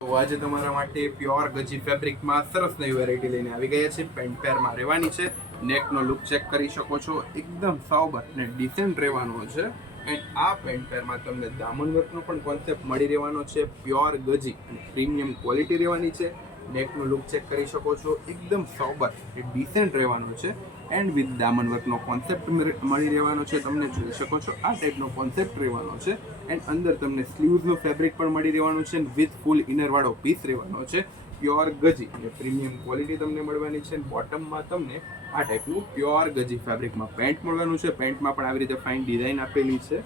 તો આજે તમારા માટે પ્યોર ગજી ફેબ્રિકમાં સરસ નવી વેરાયટી લઈને આવી ગયા છે. પેન્ટ પેરમાં રહેવાની છે. નેકનો લુક ચેક કરી શકો છો, એકદમ સાબર ને ડિસેન્ટ રહેવાનો છે. એન્ડ આ પેન્ટ પેરમાં તમને દામન વર્કનો પણ કોન્સેપ્ટ મળી રહેવાનો છે. પ્યોર ગજી અને પ્રીમિયમ ક્વોલિટી રહેવાની છે. નેકનો લુક ચેક કરી શકો છો, એકદમ સાબર એ ડિસેન્ટ રહેવાનો છે. એન્ડ વિથ દામન વર્કનો કોન્સેપ્ટ મળી રહેવાનો છે. તમને જોઈ શકો છો આ ટાઈપનો કોન્સેપ્ટ રહેવાનો છે. એન્ડ અંદર તમને સ્લીવ્સનો ફેબ્રિક પણ મળી રહેવાનું છે. વિથ ફૂલ ઇનરવાળો પીસ રહેવાનો છે. પ્યોર ગજી એટલે પ્રીમિયમ ક્વોલિટી તમને મળવાની છે. બોટમમાં તમને આ ટાઈપનું પ્યોર ગજી ફેબ્રિકમાં પેન્ટ મળવાનું છે. પેન્ટમાં પણ આવી રીતે ફાઇન ડિઝાઇન આપેલી છે.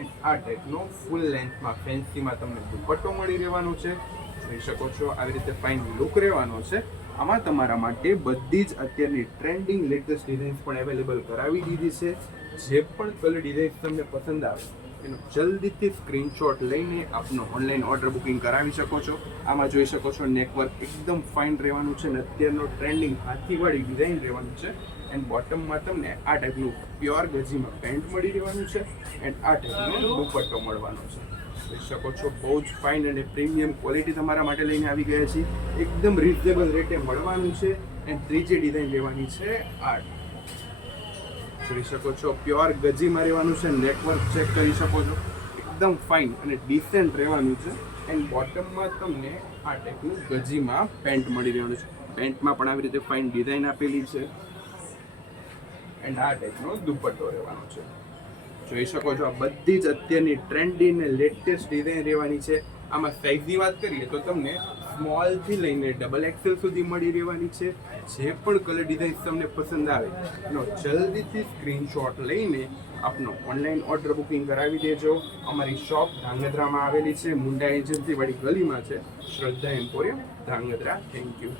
એન્ડ આ ટાઈપનો ફૂલ લેન્થમાં ફેન્સીમાં તમને દુપટ્ટો મળી રહેવાનો છે. જોઈ શકો છો આવી રીતે ફાઇન લુક રહેવાનો છે. આમાં તમારા માટે બધી જ અત્યારની ટ્રેન્ડિંગ લેટેસ્ટ ડિઝાઇન્સ પણ અવેલેબલ કરાવી દીધી છે. જે પણ કલર ડિઝાઇન્સ તમને પસંદ આવે એનો જલ્દીથી સ્ક્રીનશોટ લઈને આપનો ઓનલાઈન ઓર્ડર બુકિંગ કરાવી શકો છો. આમાં જોઈ શકો છો નેકવર્ક એકદમ ફાઇન રહેવાનું છે અને અત્યારનો ટ્રેન્ડિંગ હાથીવાળી ડિઝાઇન રહેવાનું છે. એન્ડ બોટમમાં તમને આ ટાઈપનું પ્યોર ગજીમાં પેન્ટ મળી રહેવાનું છે. એન્ડ આ ટાઈપનો દુપટ્ટો મળવાનો છે. જોઈ શકો છો બહુ જ ફાઇન અને પ્રીમિયમ ક્વોલિટી તમારા માટે લઈને આવી ગયા છીએ. એકદમ રિઝનેબલ રેટે મળવાનું છે. એન્ડ ત્રીજી ડિઝાઇન રહેવાની છે આ. જોઈ શકો છો પ્યોર ગજીમાં રહેવાનું છે. નેકવર્ક ચેક કરી શકો છો, એકદમ ફાઇન અને ડિસેન્ટ રહેવાનું છે. એન્ડ બોટમમાં તમને આ ટાઈપનું ગજીમાં પેન્ટ મળી રહેવાનું છે. પેન્ટમાં પણ આવી રીતે ફાઇન ડિઝાઇન આપેલી છે. એન્ડ આ ટાઈપનો દુપટ્ટો રહેવાનો છે. જોઈ શકો છો આ બધી જ અત્યારની ટ્રેન્ડી અને લેટેસ્ટ ડિઝાઇન રહેવાની છે. આમાં સાઇઝની વાત કરીએ તો તમને સ્મોલથી લઈને ડબલ એક્સેલ સુધી મળી રહેવાની છે. જે પણ કલર ડિઝાઇન્સ તમને પસંદ આવે એનો જલ્દીથી સ્ક્રીનશોટ લઈને આપનો ઓનલાઈન ઓર્ડર બુકિંગ કરાવી દેજો. અમારી શોપ ધાંગધ્રામાં આવેલી છે. મુંડા એજન્સીવાળી ગલીમાં છે. શ્રદ્ધા એમ્પોરિયમ ધાંગધ્રા. Thank you.